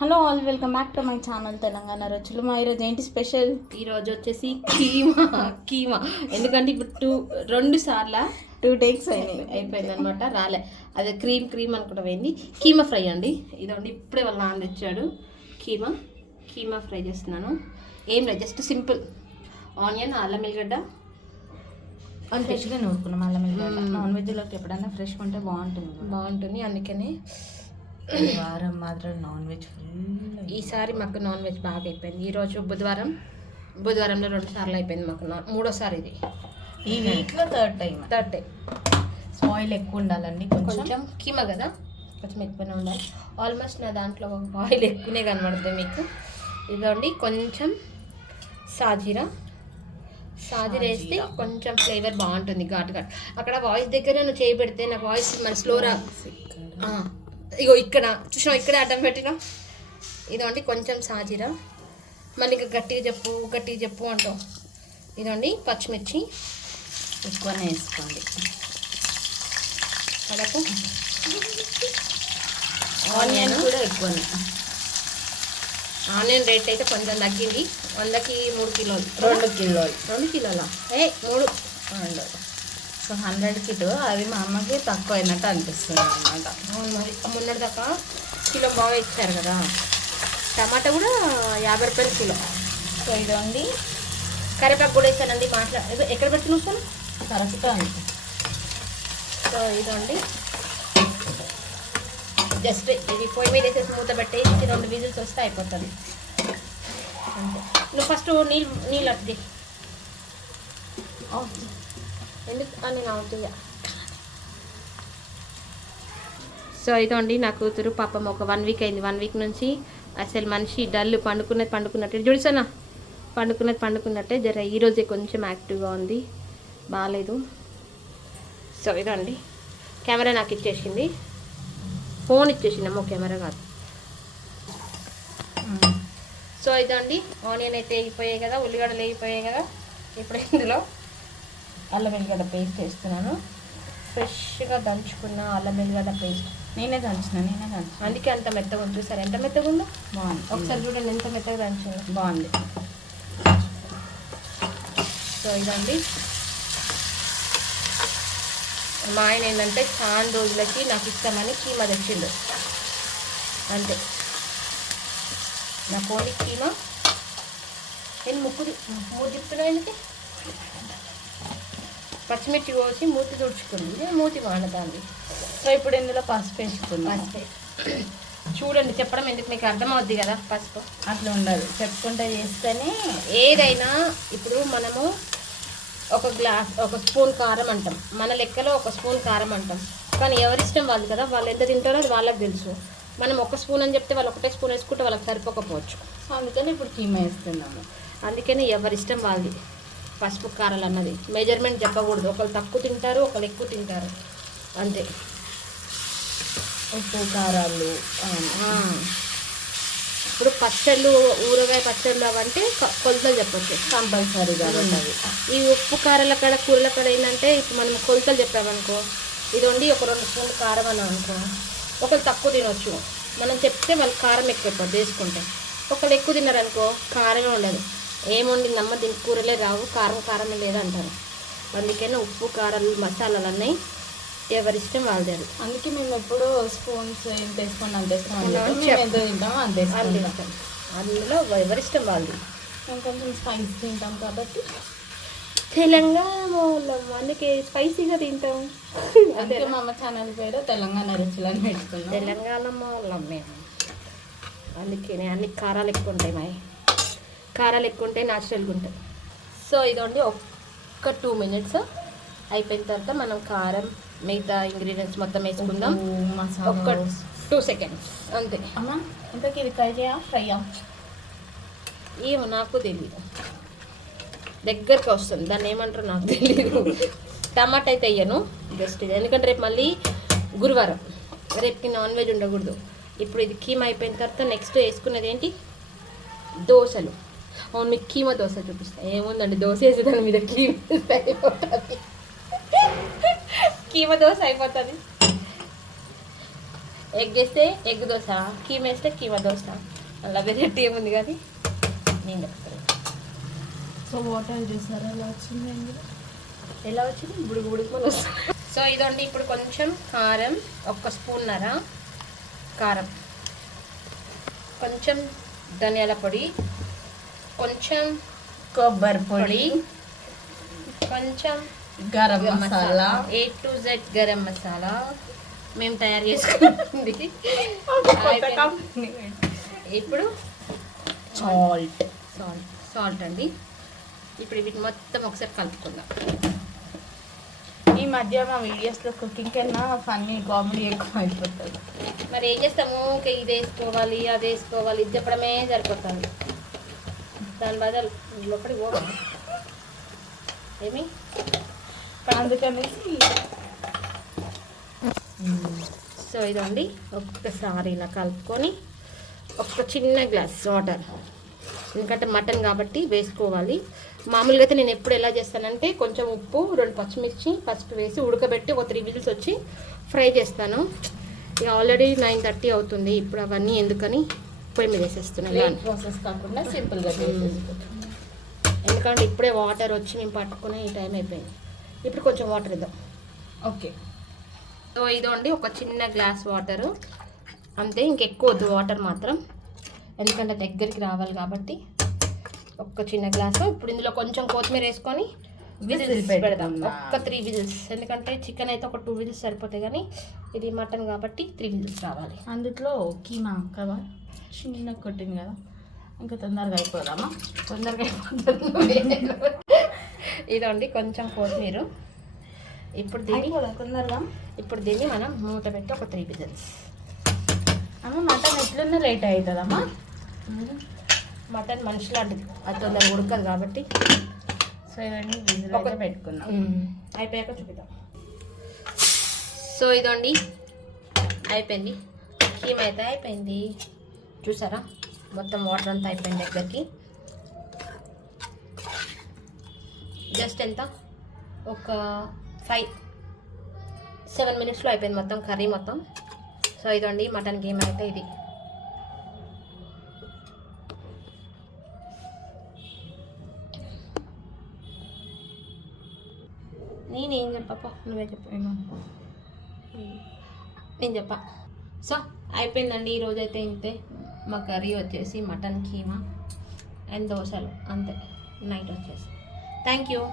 Hello all welcome back to my channel Telangana Ruchulu మా ఈరోజు ఏంటి స్పెషల్ ఈరోజు వచ్చేసి కీమా కీమా. ఎందుకంటే ఇప్పుడు టూ రెండు సార్ల టూ డేస్ అయినాయి. అయిపోయింది అనమాట రాలే. అదే క్రీమ్ క్రీమ్ అనుకుంటా పోయింది. కీమా ఫ్రై అండి. ఇదండి ఇప్పుడే వాళ్ళ నాన్న తెచ్చాడు. కీమా కీమా ఫ్రై చేస్తున్నాను. ఏం లేదు జస్ట్ సింపుల్ ఆనియన్ అల్లం ఎల్లిగడ్డ. అంతే ఫ్రెష్గా నూరుకున్నాం అల్లం వెల్లిగడ్డ మ్మ్. నాన్ వెజ్లోకి ఎప్పుడైనా ఫ్రెష్ ఉంటే బాగుంటుంది. బాగుంటుంది అందుకనే వారం మాత్రం నాన్ వెజ్ ఫుల్ ఈసారి మాకు నాన్ వెజ్ బాగా అయిపోయింది. ఈరోజు బుధవారం బుధవారంలో రెండు సార్లు అయిపోయింది మాకు నా- మూడోసారి ఇది. ఈ వీక్లో third time third day oil ఎక్కువ ఉండాలండి కొంచెం. కీమా కదా? కొంచెం ఎక్కువనే ఉండాలి. ఆల్మోస్ట్ నా దాంట్లో ఆయిల్ ఎక్కువనే కనబడుతుంది మీకు. ఇదండి కొంచెం సాజీరా. సాజీరా వేస్తే. కొంచెం ఫ్లేవర్ బాగుంటుంది ఘాటు ఘాటు. అక్కడ వాయిస్ దగ్గర నువ్వు చేయి పెడితే నాకు వాయిస్ మన స్లోరా ఇగో ఇక్కడ చూసినావు? ఇక్కడ అడ్డం పెట్టినా ఇదండి కొంచెం సాజీరా. మళ్ళీ ఇంకా గట్టిగా చెప్పు గట్టిగా చెప్పు అంటావు. ఇదండి పచ్చిమిర్చి. ఎక్కువనే వేసుకోండి. కడకు ఆనియన్. కూడా ఎక్కువనే. ఆనియన్ రేట్ అయితే కొంచెం తగ్గింది. వందకి మూడు కిలోలు. రెండు కిలోలు. రెండు కిలోలా? ఏ మూడు. రెండు. సో హండ్రెడ్కి టూ అది మా అమ్మకి తక్కువ అయినట్టు అనిపిస్తుంది అనమాట అవును మరి మొన్నటి దాకా కిలో బాగా ఇచ్చారు కదా. టమాటా కూడా యాభై రూపాయలు కిలో. సో ఇదండి కరివేపాకు కూడా ఇస్తానండి మాట్లా ఎక్కడ పెట్టి చూస్తాను కరెక్ట్ అండి సో ఇదండి జస్ట్ ఇది పొయ్యి మీద వేసేసి మూత పెట్టేసి రెండు విజిల్స్ వస్తే అయిపోతుంది. అంతే. నువ్వు ఫస్ట్ నీళ్ళు నీళ్ళు అట్టి ఎందుకు అని నేను సో ఇదండి నా కూతురు పాపం ఒక వన్ వీక్ అయింది వన్ వీక్ నుంచి అసలు మనిషి డల్ పండుకున్నది పండుకున్నట్టే చూడసానా పండుకున్నది పండుకున్నట్టే జర ఈరోజే కొంచెం యాక్టివ్గా ఉంది బాగాలేదు సో ఇదండి కెమెరా నాకు ఇచ్చేసింది ఫోన్ ఇచ్చేసిందమ్మో కెమెరా కాదు సో ఇదండి ఆనియన్ అయితే వేగిపోయాయి కదా ఉల్లిగడ్డలు వేగిపోయాయి కదా ఇప్పుడు ఇందులో అల్లం వెల్లిగడ్డ పేస్ట్ వేస్తున్నాను. ఫ్రెష్గా దంచుకున్న అల్లం వెల్లిగడ్డ పేస్ట్ నేనే దంచిన నేనే దంచిన. అందుకే అంత మెత్తగా ఉంది. సరే ఎంత మెత్తగా ఉందో? బాగుంది. ఒకసారి చూడండి ఎంత మెత్తగా దంచింది. బాగుంది. సో ఇదండి. మా ఆయన ఏంటంటే చాలా రోజులకి నాకు ఇష్టమని కీమా తెచ్చిండు. అంతే. నాకు ఓన్లీ కీమా. నేను ముక్కు మూతి తిప్పుతున్నా ఎందుకు? పచ్చిమిర్చి కోసి మూతి తుడుచుకుంది. మూతి వాడదాన్ని సో ఇప్పుడు ఇందులో పసుపు వేసుకుందాం. పసుపు. చూడండి చెప్పడం ఎందుకు మీకు అర్థమవుద్ది కదా? పసుపు. అట్లా ఉండదు. చెప్పుకుంటే చేస్తేనే ఏదైనా ఇప్పుడు మనము ఒక గ్లాస్ ఒక స్పూన్ కారం అంటాం. మన లెక్కలో ఒక స్పూన్ కారం అంటాం. కానీ ఎవరిష్టం వాళ్ళు కదా? వాళ్ళు ఎంత తింటారో అది వాళ్ళకి తెలుసు. మనం ఒక స్పూన్ అని చెప్తే వాళ్ళు ఒకటే స్పూన్ వేసుకుంటే వాళ్ళకి సరిపోకపోవచ్చు. సో అందుకని ఇప్పుడు కీమా వేస్తున్నాము. అందుకని ఎవరిష్టం వాళ్ళది. పసుపు కారాలు అన్నది. మెజర్మెంట్ చెప్పకూడదు. ఒకళ్ళు తక్కువ తింటారు ఒకళ్ళు ఎక్కువ తింటారు. అంతే. ఉప్పు కారాలు. ఇప్పుడు పచ్చళ్ళు ఊరగాయ పచ్చళ్ళు అవంటే కొలతలు చెప్పొచ్చు. కంపల్సరీగా ఉంటుంది ఈ ఉప్పు కారాల కాడ కూరల కాడ ఏంటంటే ఇప్పుడు మనం కొలతలు చెప్పామనుకో ఇది వండి ఒక రెండు స్పూన్లు కారం అని అనుకో ఒకరు తక్కువ తినొచ్చు. మనం చెప్తే వాళ్ళు కారం ఎక్కువ వేసుకుంటే ఒకళ్ళు ఎక్కువ తిన్నారనుకో కారమే ఉండదు. ఏం వండిందమ్మ దీనికి కూరలే రావు కారం కారమే లేదంటారు. అందుకని ఉప్పు కారాలు మసాలాలు అన్నీ ఎవరిష్టం వాళ్ళది అది. అందుకే మేము ఎప్పుడు స్పూన్స్ ఎంత వేసుకోండి అంత తింటామో అంత ఇష్టం అందులో ఎవరిష్టం వాళ్ళది? మేము కొంచెం స్పైస్ తింటాం కాబట్టి. తెలంగాణ అందుకే స్పైసీగా తింటాం. అంతేనా? మా అమ్మ ఛానల్ పేరు తెలంగాణ రుచులు అని పెట్టుకున్నాం. తెలంగాణ వాళ్ళం మేము. అందుకే అన్ని కారాలు ఎక్కువ ఉంటాయి మావి కారాలు ఎక్కువ ఉంటాయి న్యాచురల్గా ఉంటాయి. సో ఇదండి ఒక్క టూ మినిట్స్ అయిపోయిన తర్వాత మనం కారం మిగతా ఇంగ్రీడియంట్స్ మొత్తం వేసుకుందాం. ఒక్క టూ సెకండ్స్ అంతే. అమ్మ ఇంతకీ ఇది ఫ్రై చేయా? ఫ్రైయా ఏమో నాకు తెలియదు దగ్గరికి వస్తుంది. దాన్ని ఏమంటారో నాకు తెలియదు టమాటా అయితే వేయను. జస్ట్ ఇది. ఎందుకంటే రేపు మళ్ళీ గురువారం. రేపుకి నాన్ వెజ్ ఉండకూడదు. ఇప్పుడు ఇది కీమా అయిపోయిన తర్వాత నెక్స్ట్ వేసుకున్నది ఏంటి? దోశలు. అవును మీకు కీమా దోశ చూపిస్తా ఏముందండి దోశ వేసి దాని మీద కీమా అయిపోతుంది కీమా దోశ అయిపోతుంది ఎగ్ వేస్తే ఎగ్ దోశ కీమ వేస్తే కీమ దోశ అలా వెరైటీ ఏముంది కానీ నేను చెప్తాను సో వాటర్ చూసారా ఎలా వచ్చిందండి ఎలా వచ్చింది బుడుగు బుడుగుమని వస్తుంది సో ఇదండి ఇప్పుడు కొంచెం కారం ఒక్క స్పూన్ నర కారం కొంచెం ధనియాల పొడి కొంచెం కొబ్బరి పొడి కొంచెం garam masala. A to Z garam masala. మేము తయారు చేసుకుంటుంది ఇప్పుడు సాల్ట్ సాల్ట్ సాల్ట్ అండి. ఇప్పుడు వీటి మొత్తం ఒకసారి కలుపుకుందాం. ఈ మధ్య మా వీడియోస్లో కుకింగ్ కన్నా ఫన్నీ కామెడీ ఎక్కువ అయిపోతుంది. మరి ఏం చేస్తాము? ఇంకా ఇది వేసుకోవాలి అది వేసుకోవాలి ఇది చెప్పడమే సరిపోతుంది. దాని బదులు లోపలికి పోవాలి ఏమి? అందుకనేసి సో ఇదండి. ఒక్కసారి ఇలా కలుపుకొని ఒక చిన్న గ్లాస్ వాటర్. ఎందుకంటే మటన్ కాబట్టి వేసుకోవాలి. మామూలుగా అయితే నేను ఎప్పుడు ఎలా చేస్తానంటే కొంచెం ఉప్పు రెండు పచ్చిమిర్చి పసుపు వేసి ఉడకబెట్టి ఒక త్రీ విజిల్స్ వచ్చి ఫ్రై చేస్తాను. ఇక ఆల్రెడీ నైన్ థర్టీ అవుతుంది. ఇప్పుడు అవన్నీ ఎందుకని పొయ్యి మీద వేసేస్తున్నాను. ప్రాసెస్ కాకుండా సింపుల్గా ఎందుకంటే ఇప్పుడే వాటర్ వచ్చి మేము పట్టుకునే ఈ టైం అయిపోయింది. ఇప్పుడు కొంచెం వాటర్ ఇద్దాం. ఓకే సో ఇదండి ఒక చిన్న గ్లాస్ వాటరు అంతే ఇంకెక్కువ వద్దు వాటర్ మాత్రం. ఎందుకంటే దగ్గరికి రావాలి కాబట్టి ఒక చిన్న గ్లాసు ఇప్పుడు ఇందులో కొంచెం కొత్తిమీర వేసుకొని విజిల్స్ పెడదాం. ఒక్క త్రీ విజిల్స్ ఎందుకంటే చికెన్ అయితే ఒక టూ విజిల్స్ సరిపోతాయి కానీ ఇది మటన్ కాబట్టి త్రీ విజిల్స్ రావాలి. అందులో కీమా కదా చిన్న కొట్టింది కదా. ఇంకా తొందరగా అయిపోదామా? తొందరగా అయిపోతుంది. ఇదండి కొంచెం కొత్తిమీర. ఇప్పుడు దీన్ని తొందరగా? ఇప్పుడు దీన్ని మనం మూత పెట్టి ఒక త్రీ విజిల్స్. అమ్మ మటన్ ఎట్లున్నా లేట్ అవుతుందమ్మా మటన్ మనిషి లాంటిది. అది తొందరగా ఉడకదు కాబట్టి. సో ఇవన్నీ విజిల్ ఒక- పెట్టుకుందాం. అయిపోయాక చూపిద్దాం. సో ఇదండి. అయిపోయింది. కీమ అయితే అయిపోయింది. చూసారా? మొత్తం వాటర్ అంతా అయిపోయింది దగ్గరికి. జస్ట్ ఎంత? ఒక ఫైవ్ సెవెన్ మినిట్స్లో అయిపోయింది మొత్తం కర్రీ మొత్తం. సో ఇదండి మటన్ గేమ్ అయితే ఇది. నేనేం చెప్పప్ప నువ్వే చెప్పు నేను చెప్పా. సో అయిపోయిందండి ఈరోజైతే ఇంతే. మా కర్రీ వచ్చేసి మటన్ కీమా అండ్ దోశలు అంతే. నైట్ వచ్చేసి. Thank you